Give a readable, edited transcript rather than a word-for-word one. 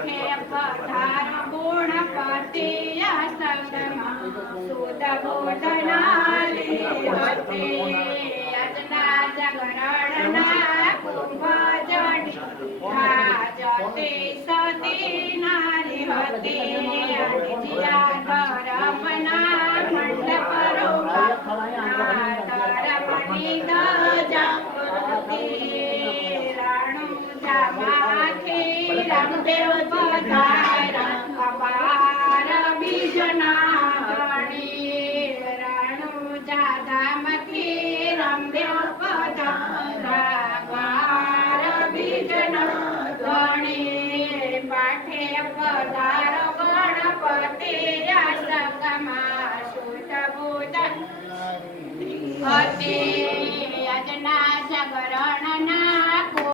પાઠે પધાર ગુણપતિ સંગમાં સુદ બોધનાલી હતી અજના જગરણના કુંભ જડી રાજતી સતી નારી હતી અને જીયા ધરમના મંડપ રૂપા તારમણી જાગૃતિ રાણુજામાંથી રામદેવ પધાર્યા અપાર બીજના ધણી રાણુજા ધામથી રામદેવ પધાર્યા અપાર બીજના ધણી પાઠે પધાર ગણપતિ સંગમાં શુદ્ધ બુધ હતી